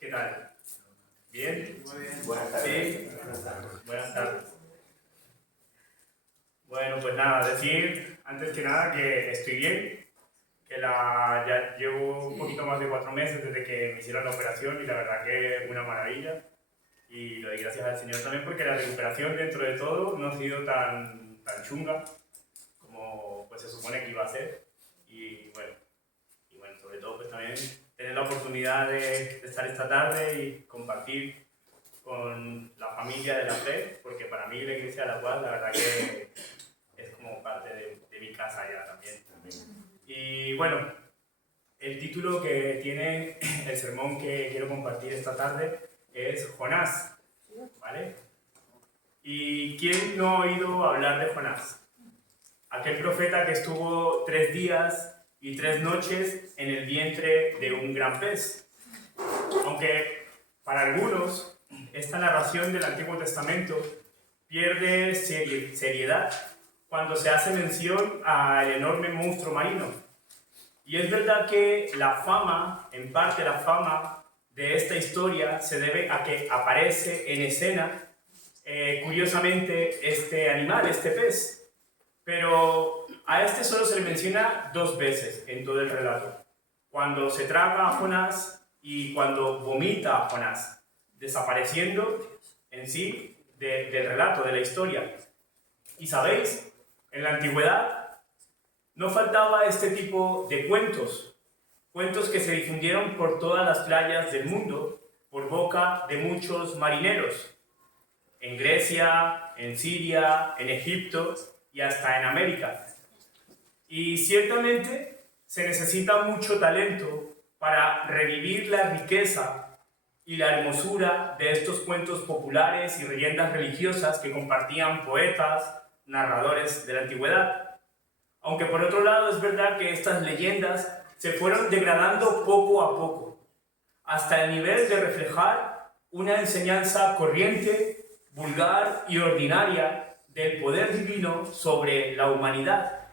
¿Qué tal? ¿Bien? Muy bien. Buenas tardes. Sí. Buenas tardes. Bueno, pues nada, decir antes que nada que estoy bien, que ya llevo un poquito más de 4 meses desde que me hicieron la operación y la verdad que es una maravilla. Y lo doy gracias al Señor también porque la recuperación dentro de todo no ha sido tan chunga como pues, se supone que iba a ser. Y bueno, sobre todo pues también tener la oportunidad de estar esta tarde y compartir con la familia de la fe, porque para mí la iglesia de la cual la verdad que es como parte de mi casa ya también. Y bueno, el título que tiene el sermón que quiero compartir esta tarde es Jonás, ¿vale? ¿Y quién no ha oído hablar de Jonás? Aquel profeta que estuvo 3 días y 3 noches en el vientre de un gran pez. Aunque para algunos esta narración del Antiguo Testamento pierde seriedad cuando se hace mención al enorme monstruo marino. Y es verdad que la fama, en parte la fama de esta historia se debe a que aparece en escena, curiosamente, este animal, este pez. Pero a este solo se le menciona 2 veces en todo el relato. Cuando se traga a Jonás y cuando vomita a Jonás, desapareciendo en sí del relato, de la historia. Y sabéis, en la antigüedad no faltaba este tipo de cuentos que se difundieron por todas las playas del mundo por boca de muchos marineros, en Grecia, en Siria, en Egipto y hasta en América. Y ciertamente se necesita mucho talento para revivir la riqueza y la hermosura de estos cuentos populares y leyendas religiosas que compartían poetas, narradores de la antigüedad. Aunque por otro lado es verdad que estas leyendas se fueron degradando poco a poco, hasta el nivel de reflejar una enseñanza corriente, vulgar y ordinaria del poder divino sobre la humanidad.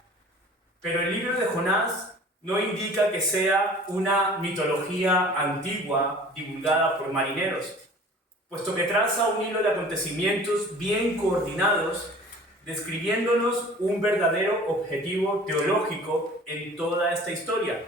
Pero el libro de Jonás no indica que sea una mitología antigua divulgada por marineros, puesto que traza un hilo de acontecimientos bien coordinados, describiéndonos un verdadero objetivo teológico en toda esta historia.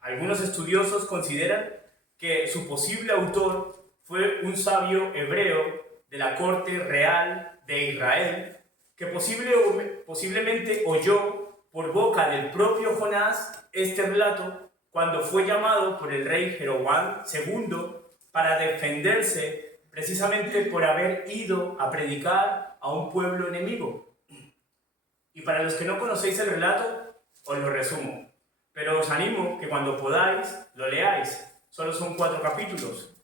Algunos estudiosos consideran que su posible autor fue un sabio hebreo de la corte real de Israel, que posiblemente oyó por boca del propio Jonás este relato cuando fue llamado por el rey Jeroboam II para defenderse precisamente por haber ido a predicar a un pueblo enemigo. Y para los que no conocéis el relato, os lo resumo, pero os animo que cuando podáis lo leáis. Solo son 4 capítulos.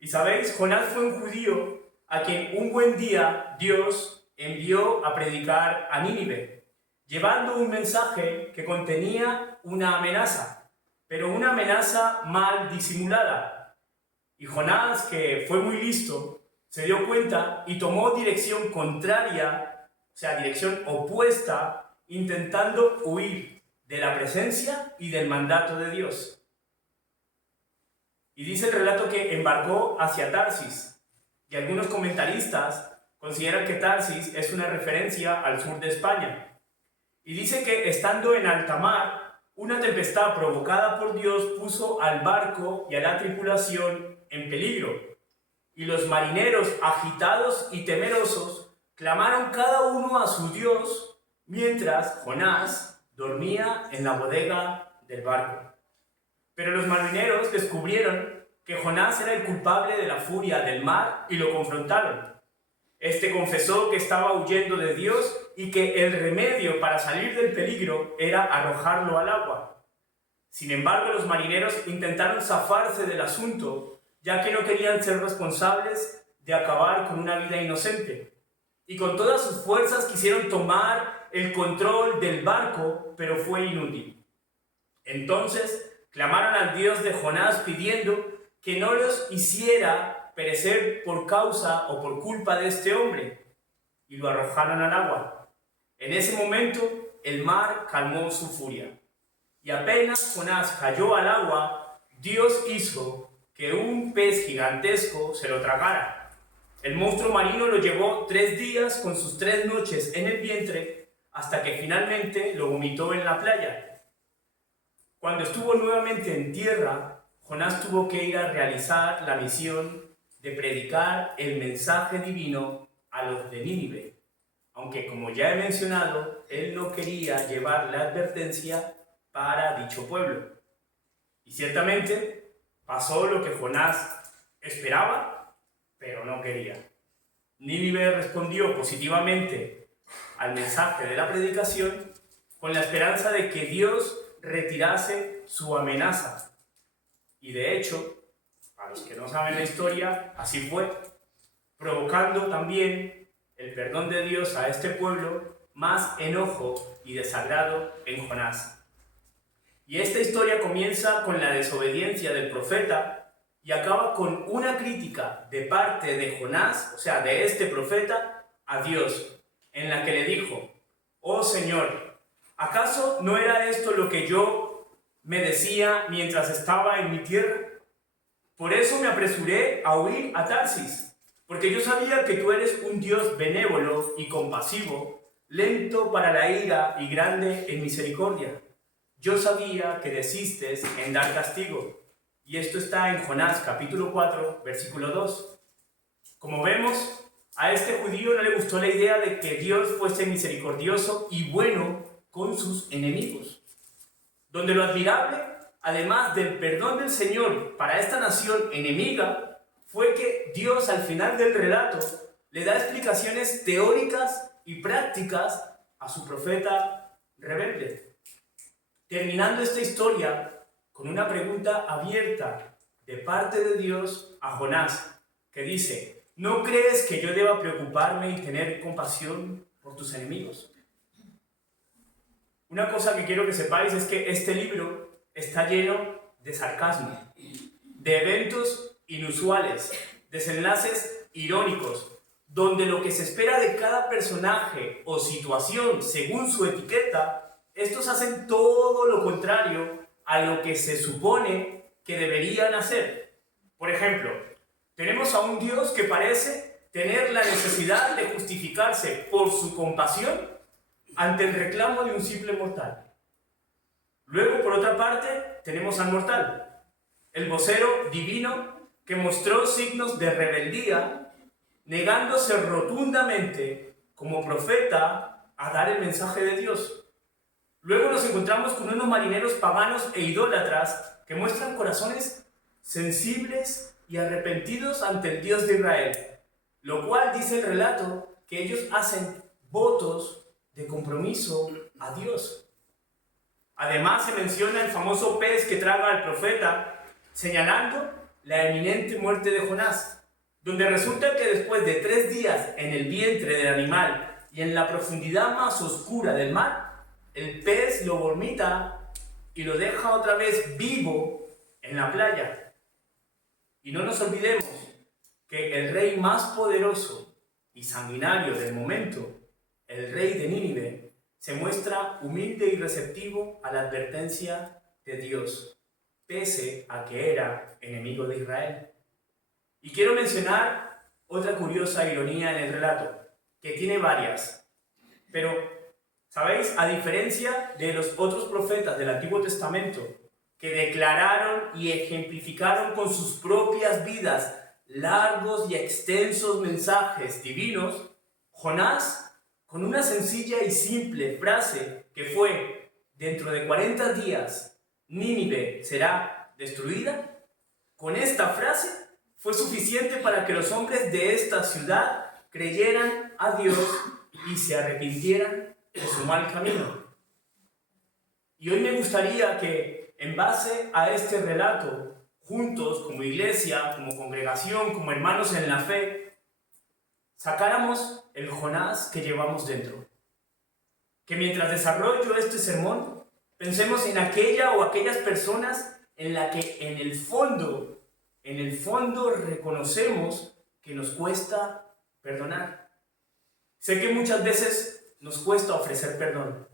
Y sabéis, Jonás fue un judío a quien un buen día Dios envió a predicar a Nínive, llevando un mensaje que contenía una amenaza, pero una amenaza mal disimulada. Y Jonás, que fue muy listo, se dio cuenta y tomó dirección contraria, o sea, dirección opuesta, intentando huir de la presencia y del mandato de Dios. Y dice el relato que embarcó hacia Tarsis, y algunos comentaristas consideran que Tarsis es una referencia al sur de España. Y dice que estando en alta mar, una tempestad provocada por Dios puso al barco y a la tripulación en peligro. Y los marineros, agitados y temerosos, clamaron cada uno a su Dios, mientras Jonás dormía en la bodega del barco. Pero los marineros descubrieron que Jonás era el culpable de la furia del mar y lo confrontaron. Este confesó que estaba huyendo de Dios y que el remedio para salir del peligro era arrojarlo al agua. Sin embargo, los marineros intentaron zafarse del asunto, ya que no querían ser responsables de acabar con una vida inocente. Y con todas sus fuerzas quisieron tomar el control del barco, pero fue inútil. Entonces clamaron al Dios de Jonás pidiendo que no los hiciera perecer por causa o por culpa de este hombre, y lo arrojaron al agua. En ese momento el mar calmó su furia, y apenas Jonás cayó al agua, Dios hizo que un pez gigantesco se lo tragara. El monstruo marino lo llevó 3 días con sus 3 noches en el vientre hasta que finalmente lo vomitó en la playa. Cuando estuvo nuevamente en tierra, Jonás tuvo que ir a realizar la misión de predicar el mensaje divino a los de Nínive, aunque como ya he mencionado, él no quería llevar la advertencia para dicho pueblo. Y ciertamente pasó lo que Jonás esperaba, pero no quería. Nínive respondió positivamente al mensaje de la predicación con la esperanza de que Dios retirase su amenaza. Y de hecho, a los que no saben la historia, así fue, provocando también el perdón de Dios a este pueblo, más enojo y desagrado en Jonás. Y esta historia comienza con la desobediencia del profeta y acaba con una crítica de parte de Jonás, o sea, de este profeta, a Dios, en la que le dijo: «Oh Señor, ¿acaso no era esto lo que yo me decía mientras estaba en mi tierra? Por eso me apresuré a huir a Tarsis, porque yo sabía que tú eres un Dios benévolo y compasivo, lento para la ira y grande en misericordia. Yo sabía que desistes en dar castigo». Y esto está en Jonás capítulo 4, versículo 2. Como vemos, a este judío no le gustó la idea de que Dios fuese misericordioso y bueno con sus enemigos, donde lo admirable, además del perdón del Señor para esta nación enemiga, fue que Dios al final del relato le da explicaciones teóricas y prácticas a su profeta rebelde, terminando esta historia con una pregunta abierta de parte de Dios a Jonás, que dice: ¿no crees que yo deba preocuparme y tener compasión por tus enemigos? Una cosa que quiero que sepáis es que este libro está lleno de sarcasmo, de eventos inusuales, desenlaces irónicos, donde lo que se espera de cada personaje o situación según su etiqueta, estos hacen todo lo contrario a lo que se supone que deberían hacer. Por ejemplo, tenemos a un Dios que parece tener la necesidad de justificarse por su compasión ante el reclamo de un simple mortal. Luego, por otra parte, tenemos al mortal, el vocero divino que mostró signos de rebeldía, negándose rotundamente como profeta a dar el mensaje de Dios. Luego nos encontramos con unos marineros paganos e idólatras que muestran corazones sensibles y arrepentidos ante el Dios de Israel, lo cual dice el relato que ellos hacen votos de compromiso a Dios. Además se menciona el famoso pez que traga al profeta, señalando la eminente muerte de Jonás, donde resulta que después de 3 días en el vientre del animal y en la profundidad más oscura del mar, el pez lo vomita y lo deja otra vez vivo en la playa. Y no nos olvidemos que el rey más poderoso y sanguinario del momento, el rey de Nínive, se muestra humilde y receptivo a la advertencia de Dios, pese a que era enemigo de Israel. Y quiero mencionar otra curiosa ironía en el relato, que tiene varias, pero ¿sabéis? A diferencia de los otros profetas del Antiguo Testamento, que declararon y ejemplificaron con sus propias vidas largos y extensos mensajes divinos, Jonás, con una sencilla y simple frase que fue: dentro de 40 días Nínive será destruida, con esta frase fue suficiente para que los hombres de esta ciudad creyeran a Dios y se arrepintieran de su mal camino. Y hoy me gustaría que, en base a este relato, juntos, como iglesia, como congregación, como hermanos en la fe, sacáramos el Jonás que llevamos dentro. Que mientras desarrollo este sermón, pensemos en aquella o aquellas personas en la que en el fondo reconocemos que nos cuesta perdonar. Sé que muchas veces nos cuesta ofrecer perdón,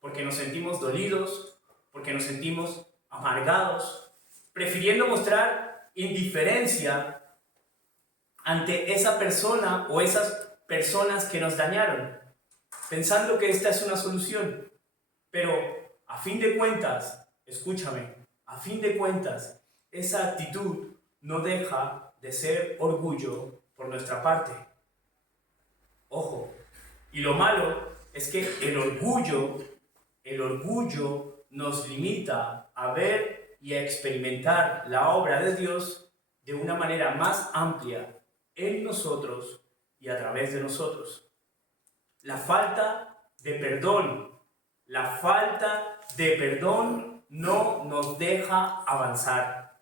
porque nos sentimos dolidos, porque nos sentimos amargados, prefiriendo mostrar indiferencia ante esa persona o esas personas que nos dañaron, pensando que esta es una solución. Pero a fin de cuentas, escúchame, a fin de cuentas, esa actitud no deja de ser orgullo por nuestra parte. Ojo, y lo malo es que el orgullo nos limita a ver y a experimentar la obra de Dios de una manera más amplia en nosotros y a través de nosotros. La falta de perdón no nos deja avanzar,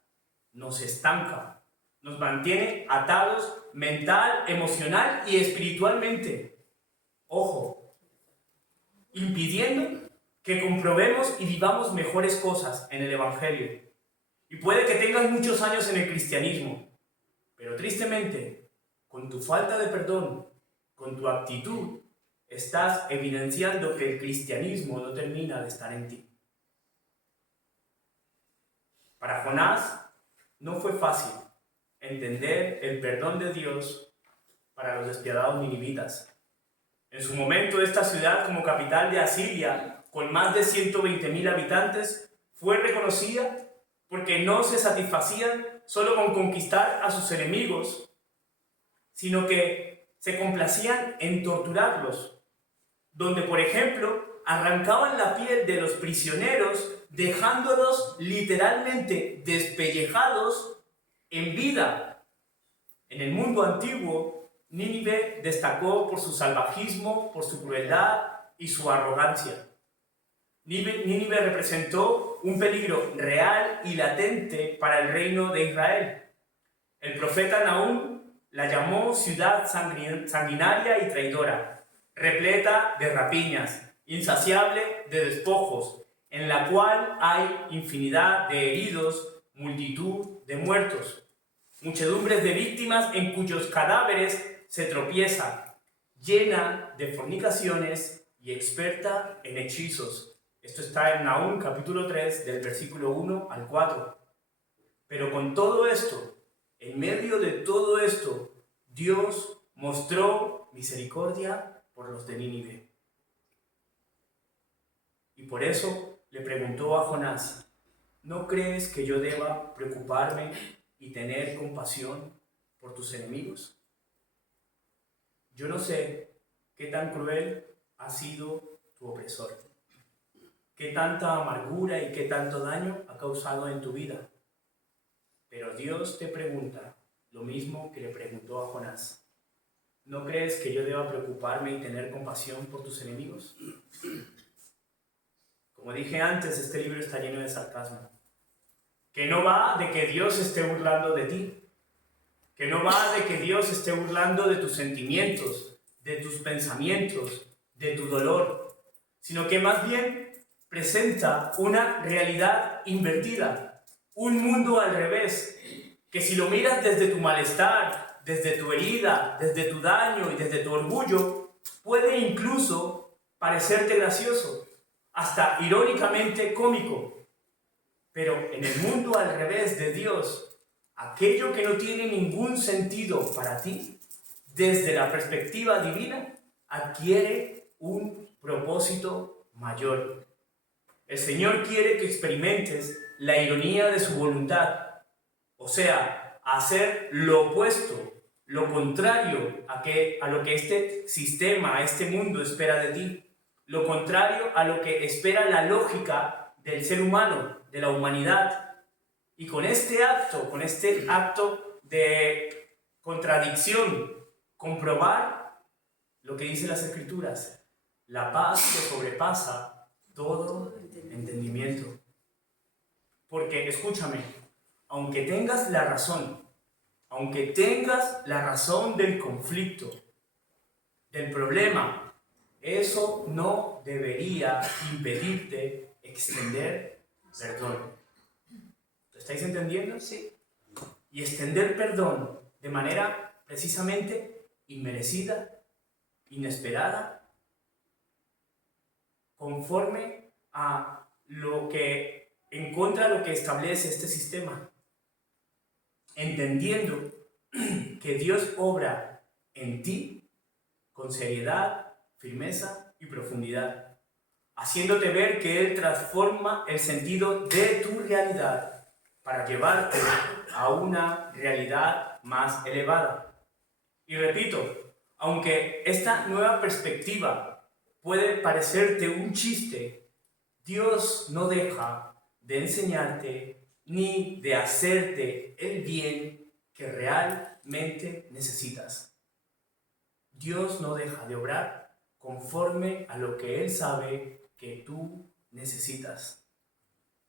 nos estanca, nos mantiene atados mental, emocional y espiritualmente. Ojo, impidiendo que comprobemos y vivamos mejores cosas en el Evangelio. Y puede que tengas muchos años en el cristianismo, pero tristemente, con tu falta de perdón, con tu actitud, estás evidenciando que el cristianismo no termina de estar en ti. Para Jonás no fue fácil entender el perdón de Dios para los despiadados ninivitas. En su momento, esta ciudad, como capital de Asiria, con más de 120.000 habitantes, fue reconocida porque no se satisfacían solo con conquistar a sus enemigos, sino que se complacían en torturarlos, donde, por ejemplo, arrancaban la piel de los prisioneros, dejándolos literalmente despellejados en vida. En el mundo antiguo, Nínive destacó por su salvajismo, por su crueldad y su arrogancia. Nínive representó un peligro real y latente para el reino de Israel. El profeta Nahum la llamó ciudad sanguinaria y traidora, repleta de rapiñas, insaciable de despojos, en la cual hay infinidad de heridos, multitud de muertos, muchedumbres de víctimas en cuyos cadáveres se tropieza, llena de fornicaciones y experta en hechizos. Esto está en Nahum capítulo 3, del versículo 1 al 4. Pero con todo esto, en medio de todo esto, Dios mostró misericordia por los de Nínive. Y por eso le preguntó a Jonás: ¿no crees que yo deba preocuparme y tener compasión por tus enemigos? Yo no sé qué tan cruel ha sido tu opresor, qué tanta amargura y qué tanto daño ha causado en tu vida. Pero Dios te pregunta lo mismo que le preguntó a Jonás: ¿no crees que yo deba preocuparme y tener compasión por tus enemigos? Como dije antes, este libro está lleno de sarcasmo, que no va de que Dios esté burlando de ti, que no va de que Dios esté burlando de tus sentimientos, de tus pensamientos, de tu dolor, sino que más bien presenta una realidad invertida, un mundo al revés, que si lo miras desde tu malestar, desde tu herida, desde tu daño y desde tu orgullo, puede incluso parecerte gracioso, hasta irónicamente cómico. Pero en el mundo al revés de Dios, aquello que no tiene ningún sentido para ti, desde la perspectiva divina, adquiere un propósito mayor. El Señor quiere que experimentes la ironía de su voluntad, o sea, hacer lo opuesto, lo contrario a lo que este sistema, a este mundo espera de ti, lo contrario a lo que espera la lógica del ser humano, de la humanidad. Y con este acto de contradicción, comprobar lo que dicen las Escrituras: la paz que sobrepasa todo entendimiento. Porque, escúchame, aunque tengas la razón del conflicto, del problema, eso no debería impedirte extender perdón. ¿Lo estáis entendiendo? Sí. Y extender perdón de manera precisamente inmerecida, inesperada, conforme a lo que, en contra de lo que establece este sistema. entendiendo que Dios obra en ti con seriedad, firmeza y profundidad, haciéndote ver que Él transforma el sentido de tu realidad para llevarte a una realidad más elevada. Y repito, aunque esta nueva perspectiva puede parecerte un chiste, Dios no deja de enseñarte ni de hacerte el bien que realmente necesitas. Dios no deja de obrar conforme a lo que Él sabe que tú necesitas.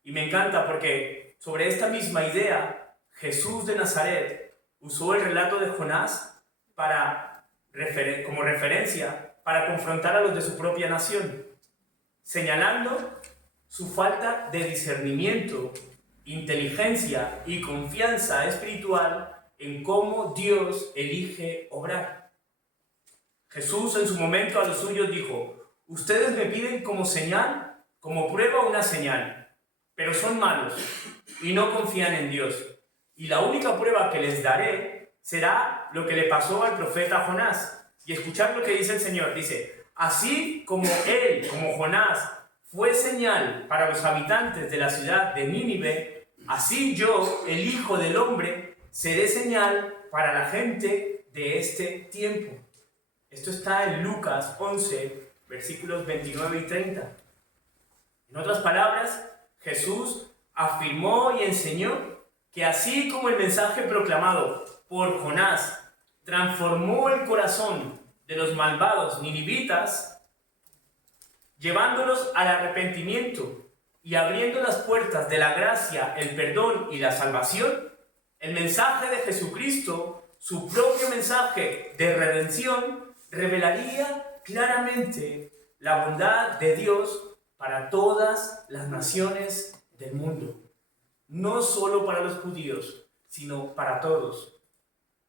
Y me encanta porque sobre esta misma idea, Jesús de Nazaret usó el relato de Jonás como referencia para confrontar a los de su propia nación, señalando su falta de discernimiento, inteligencia y confianza espiritual en cómo Dios elige obrar. Jesús en su momento a los suyos dijo: ustedes me piden como señal, como prueba una señal, pero son malos y no confían en Dios. Y la única prueba que les daré será lo que le pasó al profeta Jonás. Y escuchad lo que dice el Señor. Dice: así como él, como Jonás, fue señal para los habitantes de la ciudad de Nínive, así yo, el Hijo del Hombre, seré señal para la gente de este tiempo. Esto está en Lucas 11, versículos 29 y 30. En otras palabras, Jesús afirmó y enseñó que así como el mensaje proclamado por Jonás transformó el corazón de los malvados ninivitas, llevándolos al arrepentimiento y abriendo las puertas de la gracia, el perdón y la salvación, el mensaje de Jesucristo, su propio mensaje de redención, revelaría claramente la bondad de Dios para todas las naciones del mundo. No solo para los judíos, sino para todos.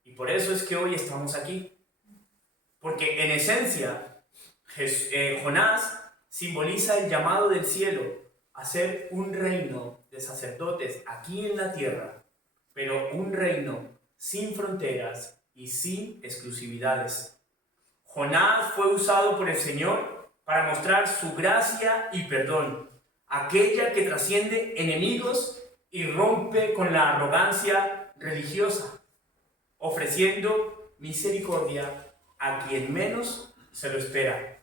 Y por eso es que hoy estamos aquí. Porque en esencia, Jonás simboliza el llamado del cielo a ser un reino de sacerdotes aquí en la tierra, pero un reino sin fronteras y sin exclusividades. Jonás fue usado por el Señor para mostrar su gracia y perdón, aquella que trasciende enemigos y rompe con la arrogancia religiosa, ofreciendo misericordia a quien menos se lo espera.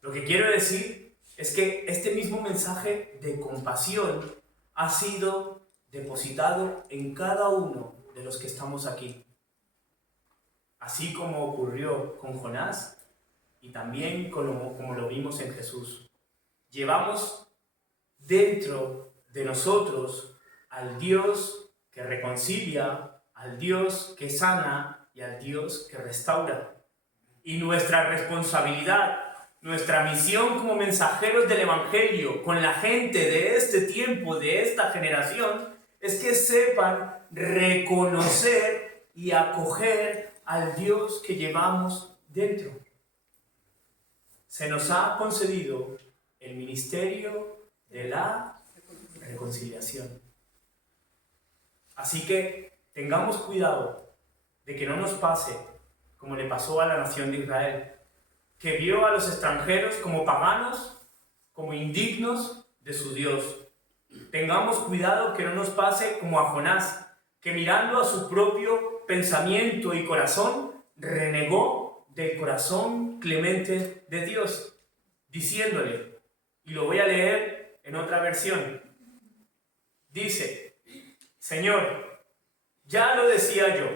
Lo que quiero decir es que este mismo mensaje de compasión ha sido depositado en cada uno de los que estamos aquí. Así como ocurrió con Jonás y también como lo vimos en Jesús. Llevamos dentro de nosotros al Dios que reconcilia, al Dios que sana y al Dios que restaura. Y nuestra responsabilidad, nuestra misión como mensajeros del Evangelio con la gente de este tiempo, de esta generación, es que sepan reconocer y acoger al Dios que llevamos dentro. Se nos ha concedido el ministerio de la reconciliación. Así que tengamos cuidado de que no nos pase como le pasó a la nación de Israel, que vio a los extranjeros como paganos, como indignos de su Dios. Tengamos cuidado que no nos pase como a Jonás, que mirando a su propio pensamiento y corazón, renegó del corazón clemente de Dios, diciéndole, y lo voy a leer en otra versión, dice: Señor, ya lo decía yo,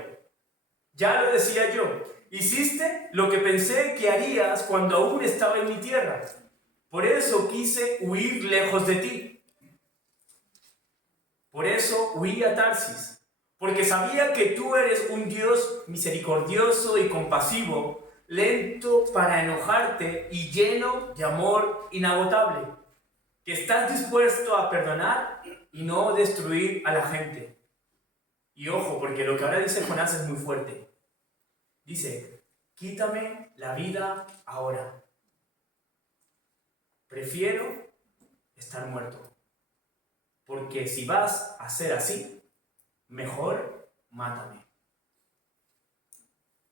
hiciste lo que pensé que harías cuando aún estaba en mi tierra, por eso quise huir lejos de ti, por eso huí a Tarsis, porque sabía que tú eres un Dios misericordioso y compasivo, lento para enojarte y lleno de amor inagotable, que estás dispuesto a perdonar y no destruir a la gente. Y ojo, porque lo que ahora dice Jonás es muy fuerte. Dice: quítame la vida ahora. Prefiero estar muerto. Porque si vas a ser así, mejor mátame.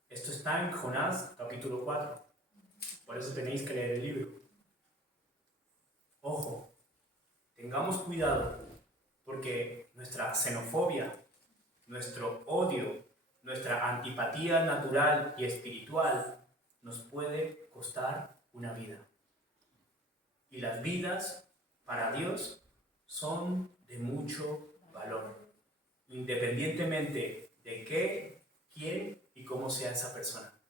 Esto está en Jonás capítulo 4. Por eso tenéis que leer el libro. Ojo, tengamos cuidado, porque nuestra xenofobia, nuestro odio, nuestra antipatía natural y espiritual nos puede costar una vida. Y las vidas, para Dios, son de mucho valor, independientemente de qué, quién y cómo sea esa persona,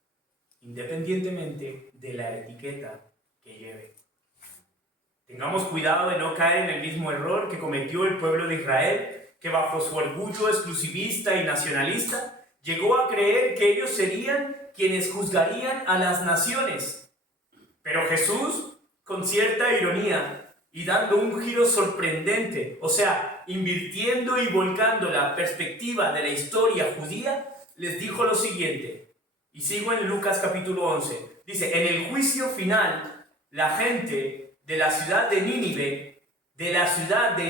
independientemente de la etiqueta que lleve. Tengamos cuidado de no caer en el mismo error que cometió el pueblo de Israel, que bajo su orgullo exclusivista y nacionalista llegó a creer que ellos serían quienes juzgarían a las naciones. Pero Jesús, con cierta ironía y dando un giro sorprendente, o sea, invirtiendo y volcando la perspectiva de la historia judía, les dijo lo siguiente, y sigo en Lucas capítulo 11, dice, en el juicio final, la gente de la ciudad de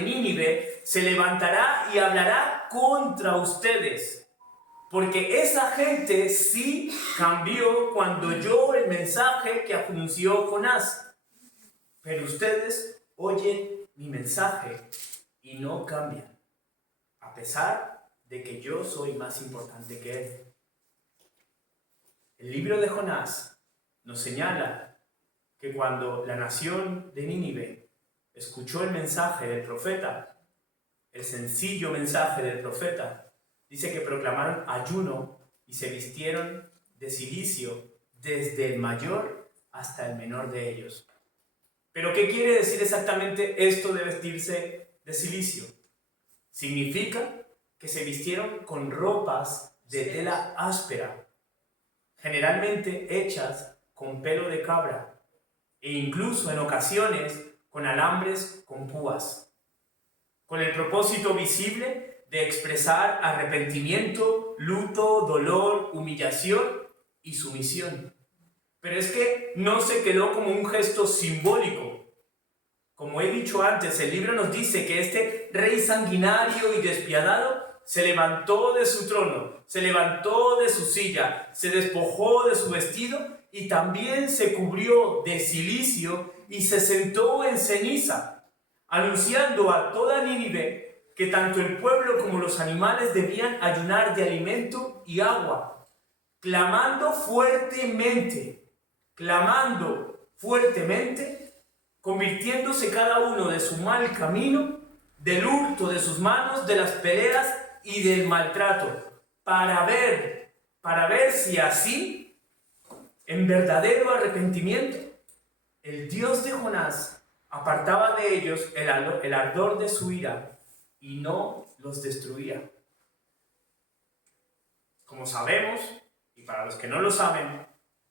Nínive, se levantará y hablará contra ustedes, porque esa gente sí cambió cuando oyó el mensaje que anunció Jonás. Pero ustedes oyen mi mensaje y no cambian, a pesar de que yo soy más importante que él. El libro de Jonás nos señala que cuando la nación de Nínive escuchó el mensaje del profeta, el sencillo mensaje del profeta, dice que proclamaron ayuno y se vistieron de cilicio desde el mayor hasta el menor de ellos. ¿Pero qué quiere decir exactamente esto de vestirse de cilicio? Significa que se vistieron con ropas de tela áspera, generalmente hechas con pelo de cabra e incluso en ocasiones con alambres con púas, con el propósito visible de expresar arrepentimiento, luto, dolor, humillación y sumisión. Pero es que no se quedó como un gesto simbólico. Como he dicho antes, el libro nos dice que este rey sanguinario y despiadado se levantó de su trono, se levantó de su silla, se despojó de su vestido y también se cubrió de cilicio y se sentó en ceniza, anunciando a toda Nínive que tanto el pueblo como los animales debían ayunar de alimento y agua, clamando fuertemente, convirtiéndose cada uno de su mal camino, del hurto de sus manos, de las peleas y del maltrato, para ver si así, en verdadero arrepentimiento, el Dios de Jonás apartaba de ellos el ardor de su ira y no los destruía. Como sabemos, y para los que no lo saben,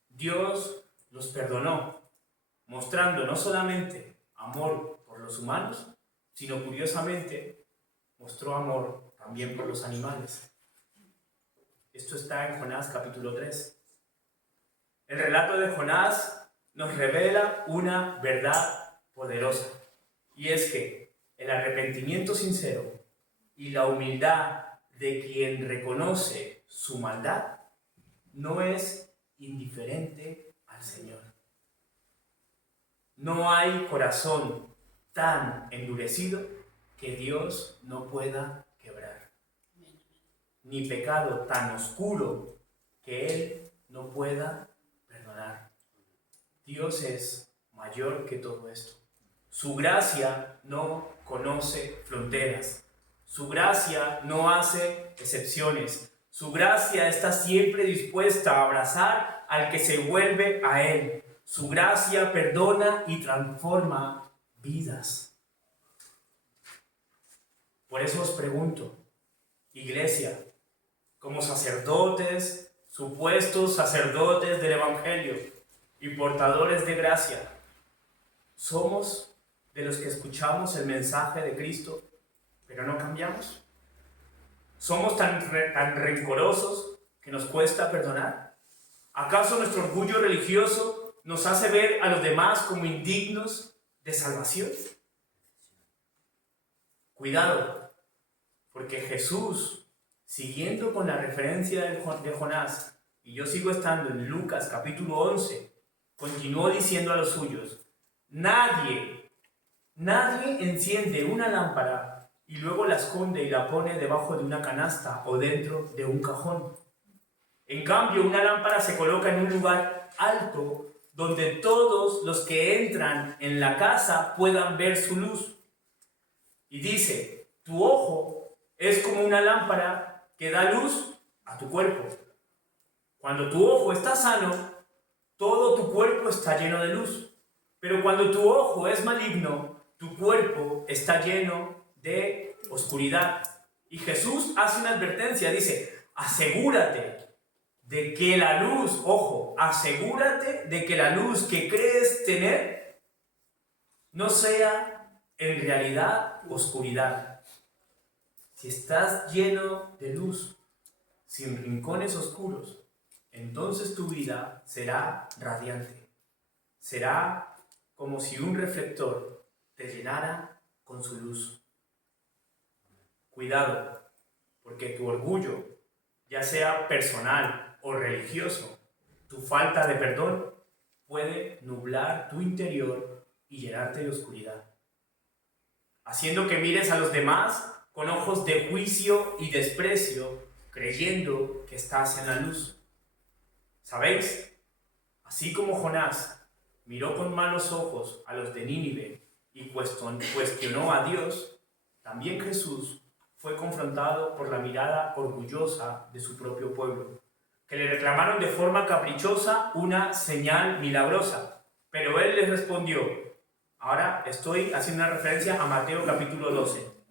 Dios los perdonó, mostrando no solamente amor por los humanos, sino curiosamente mostró amor también por los animales. Esto está en Jonás capítulo 3. El relato de Jonás nos revela una verdad poderosa, y es que el arrepentimiento sincero y la humildad de quien reconoce su maldad no es indiferente al Señor. No hay corazón tan endurecido que Dios no pueda quebrar, ni pecado tan oscuro que Él no pueda perdonar. Dios es mayor que todo esto. Su gracia no conoce fronteras. Su gracia no hace excepciones. Su gracia está siempre dispuesta a abrazar al que se vuelve a Él. Su gracia perdona y transforma vidas. Por eso os pregunto, iglesia, como sacerdotes, supuestos sacerdotes del Evangelio y portadores de gracia, ¿somos de los que escuchamos el mensaje de Cristo, pero no cambiamos? ¿Somos tan rencorosos que nos cuesta perdonar? ¿Acaso nuestro orgullo religioso nos hace ver a los demás como indignos de salvación? Cuidado, porque Jesús siguiendo con la referencia de Jonás, y yo sigo estando en Lucas capítulo 11, continuó diciendo a los suyos: nadie enciende una lámpara y luego la esconde y la pone debajo de una canasta o dentro de un cajón. En cambio, una lámpara se coloca en un lugar alto donde todos los que entran en la casa puedan ver su luz. Y dice: tu ojo es como una lámpara que da luz a tu cuerpo. Cuando tu ojo está sano, todo tu cuerpo está lleno de luz. Pero cuando tu ojo es maligno, tu cuerpo está lleno de oscuridad. Y Jesús hace una advertencia, dice: asegúrate de que la luz, ojo, asegúrate de que la luz que crees tener no sea en realidad oscuridad. Si estás lleno de luz, sin rincones oscuros, entonces tu vida será radiante. Será como si un reflector te llenara con su luz. Cuidado, porque tu orgullo, ya sea personal o religioso, tu falta de perdón puede nublar tu interior y llenarte de oscuridad, haciendo que mires a los demás con ojos de juicio y desprecio, creyendo que estás en la luz. ¿Sabéis? Así como Jonás miró con malos ojos a los de Nínive y cuestionó a Dios, también Jesús fue confrontado por la mirada orgullosa de su propio pueblo, que le reclamaron de forma caprichosa una señal milagrosa. Pero él les respondió, ahora estoy haciendo una referencia a Mateo capítulo 12,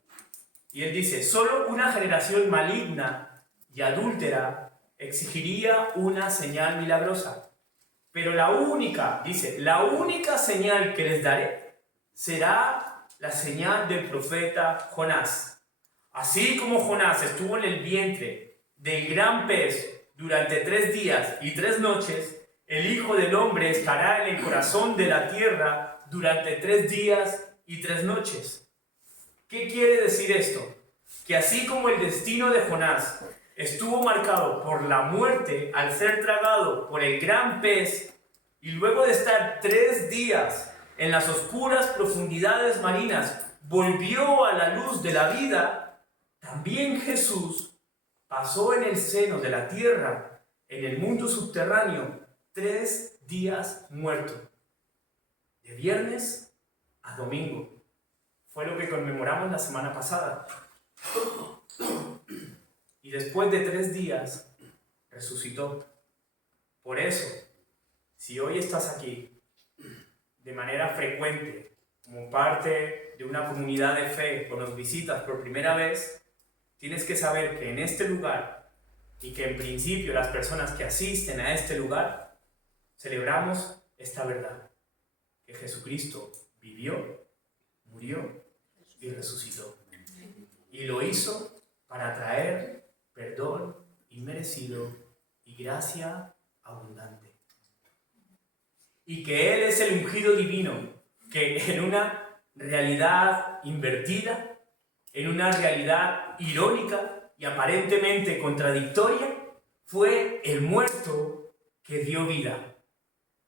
y él dice: solo una generación maligna y adúltera exigiría una señal milagrosa, pero la única señal que les daré será la señal del profeta Jonás. Así como Jonás estuvo en el vientre del gran pez durante 3 días y 3 noches, el Hijo del Hombre estará en el corazón de la tierra durante 3 días y 3 noches. ¿Qué quiere decir esto? Que así como el destino de Jonás estuvo marcado por la muerte al ser tragado por el gran pez, y luego de estar 3 días en las oscuras profundidades marinas, volvió a la luz de la vida, también Jesús pasó en el seno de la tierra, en el mundo subterráneo, 3 días muerto, de viernes a domingo. Fue lo que conmemoramos la semana pasada. Y después de 3 días, resucitó. Por eso, si hoy estás aquí, de manera frecuente, como parte de una comunidad de fe o nos visitas por primera vez, tienes que saber que en este lugar, y que en principio las personas que asisten a este lugar, celebramos esta verdad, que Jesucristo vivió, murió y resucitó. Y lo hizo para traer perdón inmerecido y gracia abundante. Y que Él es el ungido divino, que en una realidad invertida, en una realidad irónica y aparentemente contradictoria, fue el muerto que dio vida,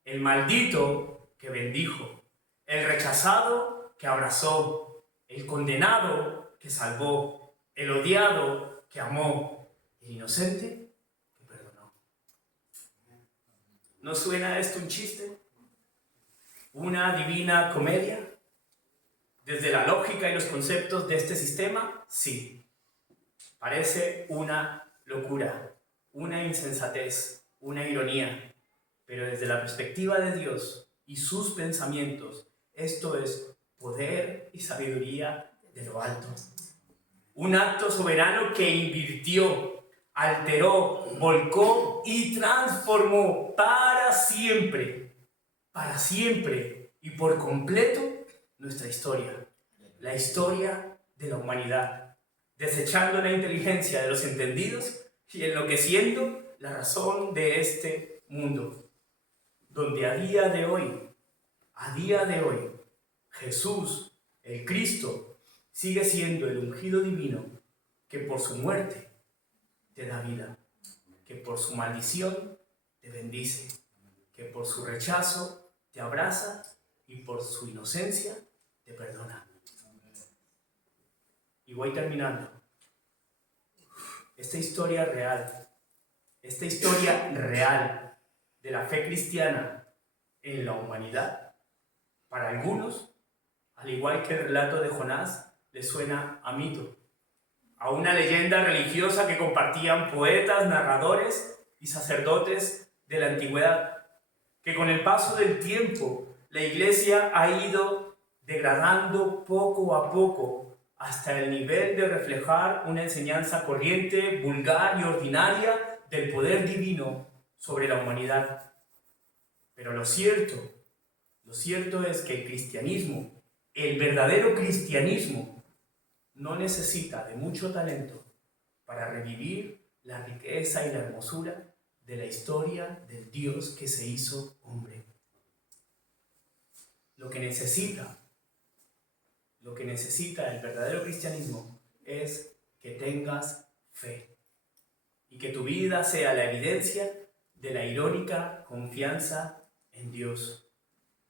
el maldito que bendijo, el rechazado que abrazó, el condenado que salvó, el odiado que amó, el inocente que perdonó. ¿No suena esto un chiste? ¿Una divina comedia? Desde la lógica y los conceptos de este sistema, sí. Parece una locura, una insensatez, una ironía. Pero desde la perspectiva de Dios y sus pensamientos, esto es poder y sabiduría de lo alto. Un acto soberano que invirtió, alteró, volcó y transformó para siempre y por completo nuestra historia, la historia de la humanidad, desechando la inteligencia de los entendidos y enloqueciendo la razón de este mundo, donde a día de hoy, Jesús, el Cristo, sigue siendo el ungido divino que por su muerte te da vida, que por su maldición te bendice, que por su rechazo te abraza y por su inocencia te perdona. Y voy terminando. Esta historia real de la fe cristiana en la humanidad, para algunos, al igual que el relato de Jonás, le suena a mito, a una leyenda religiosa que compartían poetas, narradores y sacerdotes de la antigüedad, que con el paso del tiempo la Iglesia ha ido degradando poco a poco hasta el nivel de reflejar una enseñanza corriente, vulgar y ordinaria del poder divino sobre la humanidad. Pero lo cierto es que el cristianismo, el verdadero cristianismo, no necesita de mucho talento para revivir la riqueza y la hermosura de la historia del Dios que se hizo hombre. Lo que necesita el verdadero cristianismo es que tengas fe y que tu vida sea la evidencia de la irónica confianza en Dios.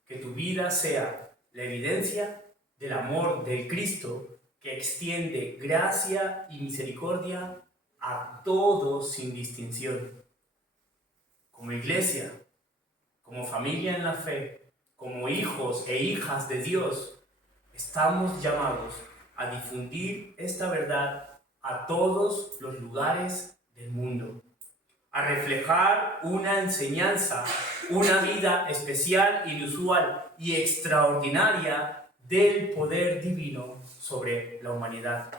Que tu vida sea la evidencia del amor del Cristo que extiende gracia y misericordia a todos sin distinción. Como iglesia, como familia en la fe, como hijos e hijas de Dios, estamos llamados a difundir esta verdad a todos los lugares del mundo, a reflejar una enseñanza, una vida especial, inusual y extraordinaria del poder divino sobre la humanidad.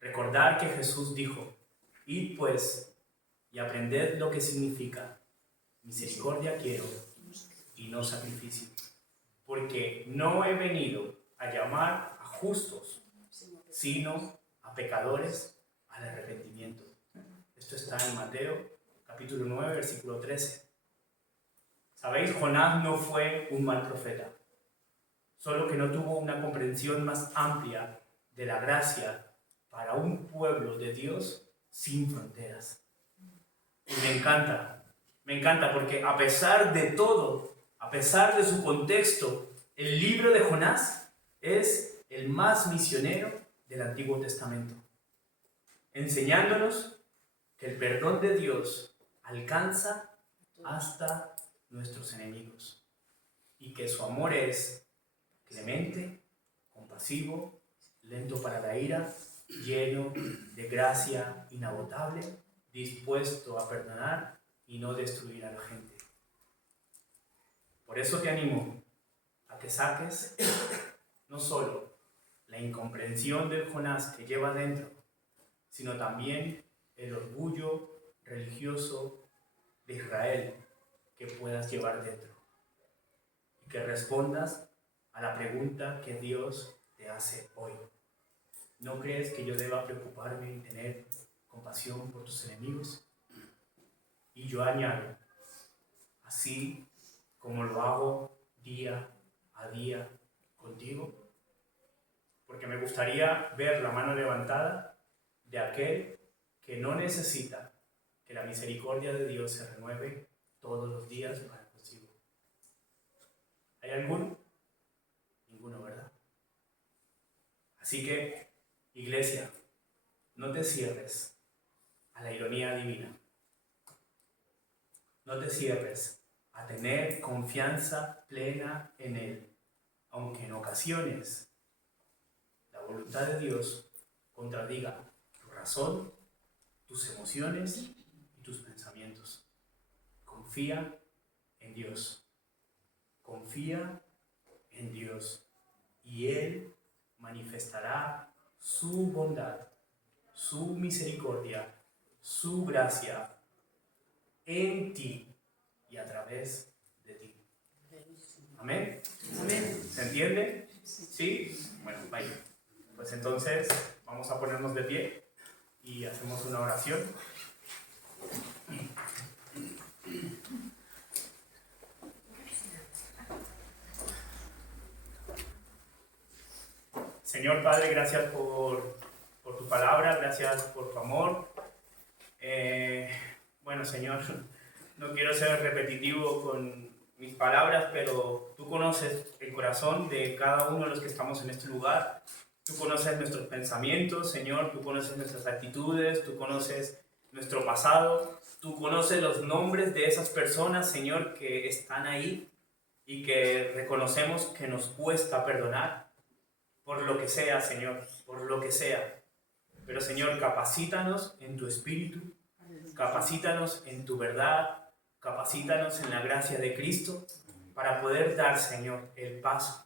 Recordar que Jesús dijo: id pues y aprended lo que significa misericordia quiero y no sacrificio, porque no he venido a llamar a justos, sino a pecadores al arrepentimiento. Esto está en Mateo, capítulo 9, versículo 13. ¿Sabéis? Jonás no fue un mal profeta, solo que no tuvo una comprensión más amplia de la gracia para un pueblo de Dios sin fronteras. Y me encanta porque a pesar de todo, a pesar de su contexto, el libro de Jonás es el más misionero del Antiguo Testamento, enseñándonos que el perdón de Dios alcanza hasta nuestros enemigos y que su amor es clemente, compasivo, lento para la ira, lleno de gracia inagotable, dispuesto a perdonar y no destruir a la gente. Por eso te animo a que saques no solo la incomprensión del Jonás que lleva dentro, sino también el orgullo religioso de Israel que puedas llevar dentro. Y que respondas a la pregunta que Dios te hace hoy. ¿No crees que yo deba preocuparme y tener compasión por tus enemigos? Y yo añado, así como lo hago día a día contigo, porque me gustaría ver la mano levantada de aquel que no necesita que la misericordia de Dios se renueve todos los días para consigo. ¿Hay alguno? Ninguno, ¿verdad? Así que, iglesia, no te cierres a la ironía divina. No te cierres a tener confianza plena en Él, aunque en ocasiones la voluntad de Dios contradiga tu razón, tus emociones y tus pensamientos. Confía en Dios. Confía en Dios y Él manifestará su bondad, su misericordia, su gracia en ti y a través de ti. ¿Amén? Amén. ¿Se entiende? ¿Sí? Bueno, vaya. Pues entonces vamos a ponernos de pie y hacemos una oración. Señor Padre, gracias por tu palabra, gracias por tu amor. Bueno, Señor, no quiero ser repetitivo con mis palabras, pero tú conoces el corazón de cada uno de los que estamos en este lugar. Tú conoces nuestros pensamientos, Señor, tú conoces nuestras actitudes, tú conoces nuestro pasado, tú conoces los nombres de esas personas, Señor, que están ahí y que reconocemos que nos cuesta perdonar por lo que sea, Señor, por lo que sea. Pero, Señor, capacítanos en tu espíritu, capacítanos en tu verdad, capacítanos en la gracia de Cristo para poder dar, Señor, el paso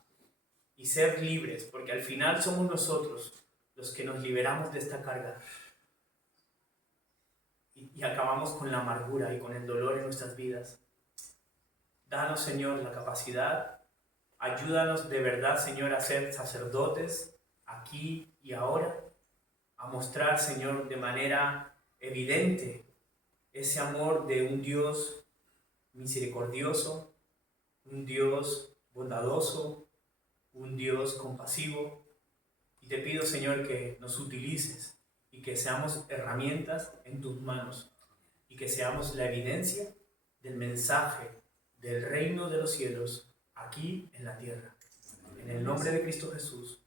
y ser libres, porque al final somos nosotros los que nos liberamos de esta carga y acabamos con la amargura y con el dolor en nuestras vidas. Danos, Señor, la capacidad, ayúdanos de verdad, Señor, a ser sacerdotes aquí y ahora, a mostrar, Señor, de manera evidente ese amor de un Dios misericordioso, un Dios bondadoso, un Dios compasivo. Y te pido, Señor, que nos utilices y que seamos herramientas en tus manos y que seamos la evidencia del mensaje del reino de los cielos aquí en la tierra. En el nombre de Cristo Jesús.